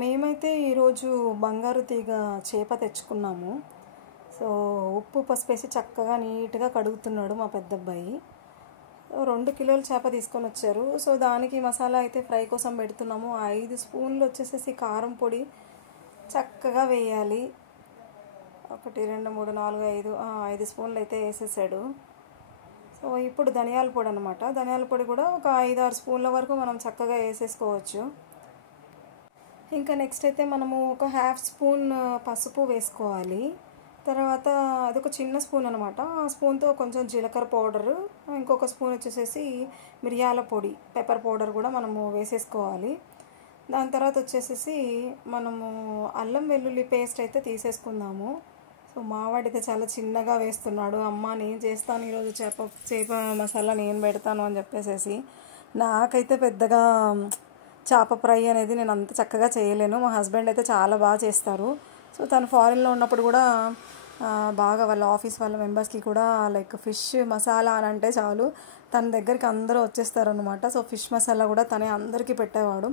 మేమైతే ఈరోజు బంగారు తీగ చేప తెచ్చుకున్నాము. సో ఉప్పు పసుపు వేసి చక్కగా నీట్గా కడుగుతున్నాడు మా పెద్దబ్బాయి. 2 కిలోల చేప తీసుకొని వచ్చారు. సో దానికి మసాలా అయితే ఫ్రై కోసం పెడుతున్నాము. 5 స్పూన్లు వచ్చేసేసి కారం పొడి చక్కగా వేయాలి. 1 2 3 4 5 5 స్పూన్లు అయితే వేసేసాడు. సో ఇప్పుడు ధనియాల పొడి అనమాట. ధనియాల పొడి కూడా ఒక 5-6 స్పూన్ల వరకు మనం చక్కగా వేసేసుకోవచ్చు. ఇంకా నెక్స్ట్ అయితే మనము ఒక 1/2 స్పూన్ పసుపు వేసుకోవాలి. తర్వాత అదొక చిన్న స్పూన్ అనమాట. ఆ స్పూన్తో కొంచెం జీలకర్ర పౌడరు, ఇంకొక స్పూన్ వచ్చేసేసి మిరియాల పొడి, పెప్పర్ పౌడర్ కూడా మనము వేసేసుకోవాలి. దాని తర్వాత వచ్చేసేసి మనము అల్లం వెల్లుల్లి పేస్ట్ అయితే తీసేసుకుందాము. సో మావాడైతే చాలా చిన్నగా వేస్తున్నాడు. అమ్మ నేను చేస్తాను ఈరోజు చేప మసాలా నేను పెడతాను అని చెప్పేసేసి. నాకైతే పెద్దగా చేప ఫ్రై అనేది నేను అంత చక్కగా చేయలేను. మా హస్బెండ్ అయితే చాలా బాగా చేస్తారు. సో తను ఫారిన్లో ఉన్నప్పుడు కూడా బాగా వాళ్ళ ఆఫీస్ వాళ్ళ మెంబర్స్కి కూడా లైక్ ఫిష్ మసాలా అని అంటే చాలు తన దగ్గరికి అందరూ వచ్చేస్తారనమాట. సో ఫిష్ మసాలా కూడా తనే అందరికీ పెట్టేవాడు.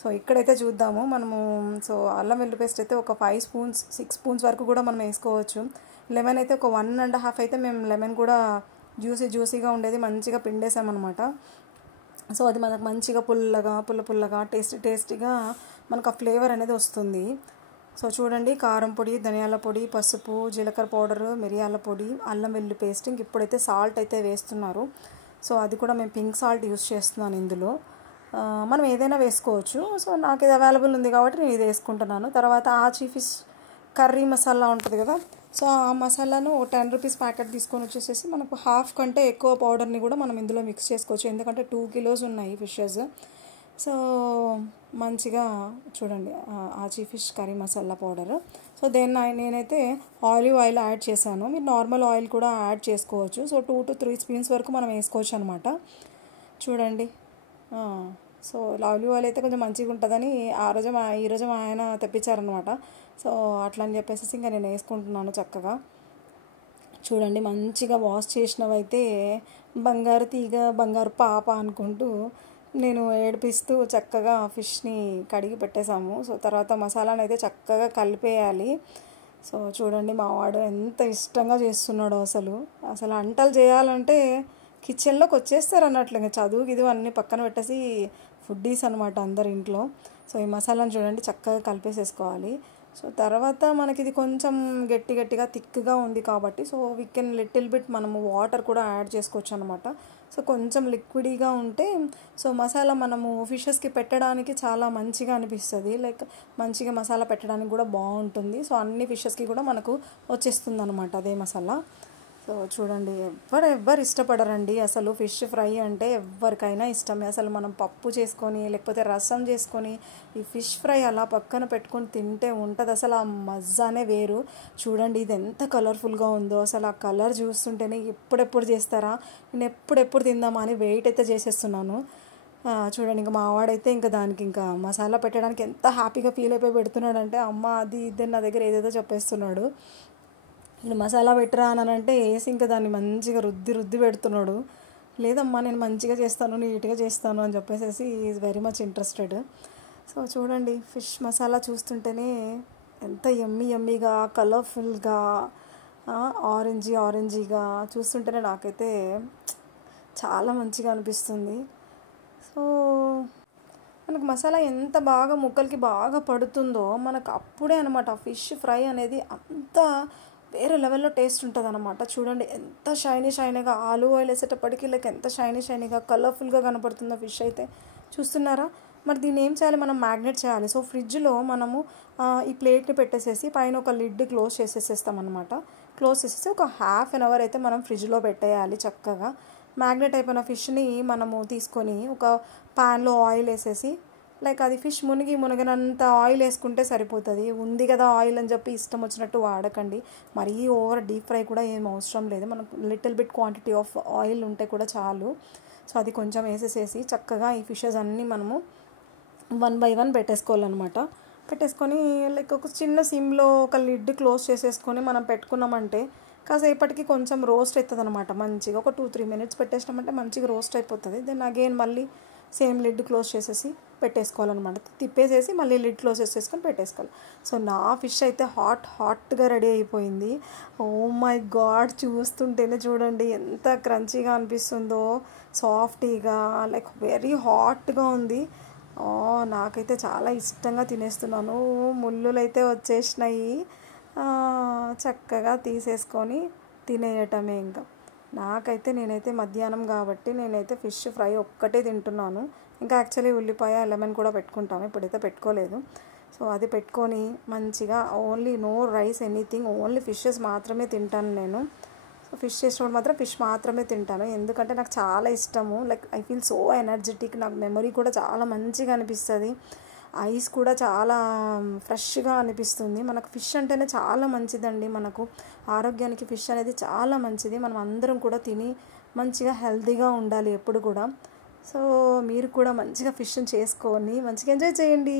సో ఇక్కడైతే చూద్దాము మనము. సో అల్లం వెల్లుల్లి పేస్ట్ అయితే ఒక 5 స్పూన్స్ 6 స్పూన్స్ వరకు కూడా మనం వేసుకోవచ్చు. లెమన్ అయితే ఒక 1.5 అయితే మేము లెమన్ కూడా జ్యూసీగా ఉండేది మంచిగా పిండేసామన్నమాట. సో అది మనకు మంచిగా పుల్లగా టేస్టీగా మనకు ఆ ఫ్లేవర్ అనేది వస్తుంది. సో చూడండి, కారం పొడి, ధనియాల పొడి, పసుపు, జీలకర్ర పౌడరు, మిరియాల పొడి, అల్లం వెల్లుల్లి పేస్ట్, ఇప్పుడైతే సాల్ట్ అయితే వేస్తున్నారు. సో అది కూడా మేము పింక్ సాల్ట్ యూస్ చేస్తున్నాను ఇందులో. మనం ఏదైనా వేసుకోవచ్చు. సో నాకు ఇది అవైలబుల్ ఉంది కాబట్టి నేను ఇది వేసుకుంటున్నాను. తర్వాత ఆచి ఫిష్ కర్రీ మసాలా ఉంటుంది కదా, సో ఆ మసాలాను 10 రూపీస్ ప్యాకెట్ తీసుకొని వచ్చేసేసి మనకు 1/2 కంటే ఎక్కువ పౌడర్ని కూడా మనం ఇందులో మిక్స్ చేసుకోవచ్చు. ఎందుకంటే 2 కిలోస్ ఉన్నాయి ఫిషెస్. సో మంచిగా చూడండి, ఆచి fish curry masala powder. So నేనైతే ఆలివ్ ఆయిల్ యాడ్ చేశాను. మీరు నార్మల్ ఆయిల్ కూడా యాడ్ చేసుకోవచ్చు. సో 2 to 3 స్పూన్స్ వరకు మనం వేసుకోవచ్చు అనమాట. చూడండి. సో ఆలివ్ ఆయిల్ అయితే కొంచెం మంచిగా ఉంటుందని ఈరోజు మా ఆయన తెప్పించారనమాట. సో అట్లా అని చెప్పేసి ఇంకా నేను వేసుకుంటున్నాను చక్కగా. చూడండి, మంచిగా వాష్ చేసినవైతే బంగారు తీగ బంగారు పాప అనుకుంటూ నేను ఏడిపిస్తూ చక్కగా ఫిష్ని కడిగి పెట్టేశాము. సో తర్వాత మసాలాను అయితే చక్కగా కలిపేయాలి. సో చూడండి, మా వాడు ఎంత ఇష్టంగా చేస్తున్నాడో. అసలు వంటలు చేయాలంటే కిచెన్లోకి వచ్చేస్తారు అన్నట్లు. ఇంకా చదువు ఇది అన్నీ పక్కన పెట్టేసి ఫుడ్డీస్ అనమాట అందరు ఇంట్లో. సో ఈ మసాలాను చూడండి చక్కగా కలిపేసేసుకోవాలి. సో తర్వాత మనకి ఇది కొంచెం గట్టిగా థిక్గా ఉంది కాబట్టి so we can little bit మనము వాటర్ కూడా యాడ్ చేసుకోవచ్చు అనమాట. సో కొంచెం లిక్విడ్గా ఉంటే సో మసాలా మనము ఫిషెస్కి పెట్టడానికి చాలా మంచిగా అనిపిస్తుంది. లైక్ మంచిగా మసాలా పెట్టడానికి కూడా బాగుంటుంది. సో అన్ని ఫిషెస్కి కూడా మనకు వచ్చేస్తుంది అనమాట అదే మసాలా. సో చూడండి, ఎవ్వరు ఇష్టపడరండి అసలు ఫిష్ ఫ్రై అంటే. ఎవరికైనా ఇష్టమే. అసలు మనం పప్పు చేసుకొని లేకపోతే రసం చేసుకొని ఈ ఫిష్ ఫ్రై అలా పక్కన పెట్టుకొని తింటే ఉంటుంది అసలు ఆ మజానే వేరు. చూడండి ఇది ఎంత కలర్ఫుల్గా ఉందో. అసలు ఆ కలర్ చూస్తుంటేనే ఎప్పుడెప్పుడు చేస్తారా, నేను ఎప్పుడెప్పుడు తిందామా అని వెయిట్ అయితే చేసేస్తున్నాను. చూడండి, ఇంకా మావాడైతే ఇంకా దానికి ఇంకా మసాలా పెట్టడానికి ఎంత హ్యాపీగా ఫీల్ అయిపోయి పెడుతున్నాడంటే అమ్మ అది ఇది నా దగ్గర ఏదేదో చెప్పేస్తున్నాడు. నేను మసాలా పెట్టరా అని అంటే వేసి ఇంకా దాన్ని మంచిగా రుద్ది పెడుతున్నాడు. లేదమ్మా నేను మంచిగా చేస్తాను, నీట్గా చేస్తాను అని చెప్పేసి is very much interested. So చూడండి, ఫిష్ మసాలా చూస్తుంటేనే ఎంత యమ్మీగా కలర్ఫుల్గా ఆరెంజీగా చూస్తుంటేనే నాకైతే చాలా మంచిగా అనిపిస్తుంది. సో మనకు మసాలా ఎంత బాగా ముక్కలకి బాగా పడుతుందో మనకు అప్పుడే అనమాట ఫిష్ ఫ్రై అనేది అంత వేరే లెవెల్లో టేస్ట్ ఉంటుంది అనమాట. చూడండి ఎంత షైనీగా ఆలివ్ ఆయిల్ వేసేటప్పటికీ లైక్ ఎంత షైనీగా కలర్ఫుల్గా కనపడుతుందో ఫిష్ అయితే. చూస్తున్నారా? మరి దీన్ని ఏం చేయాలి, మనం మ్యాగ్నేట్ చేయాలి. సో ఫ్రిడ్జ్లో మనము ఈ ప్లేట్ని పెట్టేసేసి పైన ఒక లిడ్ క్లోజ్ చేసేసేస్తామన్నమాట. క్లోజ్ చేసేసి ఒక 1/2 అవర్ అయితే మనం ఫ్రిడ్జ్లో పెట్టేయాలి చక్కగా. మ్యాగ్నేట్ అయిపోయిన ఫిష్ని మనము తీసుకొని ఒక ప్యాన్లో ఆయిల్ వేసేసి లైక్ అది ఫిష్ మునిగినంత ఆయిల్ వేసుకుంటే సరిపోతుంది. ఉంది కదా ఆయిల్ అని చెప్పి ఇష్టం వచ్చినట్టు వాడకండి. మరీ ఓవర్ డీప్ ఫ్రై కూడా ఏం అవసరం లేదు. మనకు little bit quantity of oil ఉంటే కూడా చాలు. సో అది కొంచెం వేసేసేసి చక్కగా ఈ ఫిషెస్ అన్నీ మనము 1 by 1 పెట్టేసుకోవాలన్నమాట. పెట్టేసుకొని లైక్ ఒక చిన్న సిమ్లో ఒక లిడ్ క్లోజ్ చేసేసుకొని మనం పెట్టుకున్నామంటే కాసేపటికి కొంచెం రోస్ట్ అవుతుంది అనమాట. మంచిగా ఒక 2-3 minutes పెట్టేసినామంటే మంచిగా రోస్ట్ అయిపోతుంది. దెన్ అగైన్ మళ్ళీ సేమ్ లిడ్ క్లోజ్ చేసేసి పెట్టేసుకోవాలన్నమాట. తిప్పేసేసి మళ్ళీ లిడ్ క్లోజ్ చేసేసుకొని పెట్టేసుకోవాలి. సో నా ఫిష్ అయితే హాట్గా రెడీ అయిపోయింది. ఓ మై గాడ్, చూస్తుంటేనే చూడండి ఎంత క్రంచీగా అనిపిస్తుందో, సాఫ్టీగా, లైక్ వెరీ హాట్గా ఉంది. నాకైతే చాలా ఇష్టంగా తినేస్తున్నాను. ముళ్ళులు అయితే వచ్చేసినాయి. చక్కగా తీసేసుకొని తినేయటమే. ఇంకా నేనైతే మధ్యాహ్నం కాబట్టి నేనైతే ఫిష్ ఫ్రై ఒక్కటే తింటున్నాను. ఇంకా యాక్చువల్లీ ఉల్లిపాయ లెమన్ కూడా పెట్టుకుంటాను, ఇప్పుడైతే పెట్టుకోలేదు. సో అది పెట్టుకొని మంచిగా only no rice anything, only fishes మాత్రమే తింటాను నేను. సో ఫిష్ చేసినప్పుడు మాత్రం ఫిష్ మాత్రమే తింటాను, ఎందుకంటే నాకు చాలా ఇష్టము. Like I feel so energetic, నాకు మెమరీ కూడా చాలా మంచిగా అనిపిస్తుంది, ఐస్ కూడా చాలా ఫ్రెష్గా అనిపిస్తుంది. మనకు ఫిష్ అంటేనే చాలా మంచిదండి, మనకు ఆరోగ్యానికి ఫిష్ అనేది చాలా మంచిది. మనం అందరం కూడా తిని మంచిగా హెల్తీగా ఉండాలి ఎప్పుడు కూడా. సో మీరు కూడా మంచిగా ఫిష్ని చేసుకొని మంచిగా ఎంజాయ్ చేయండి.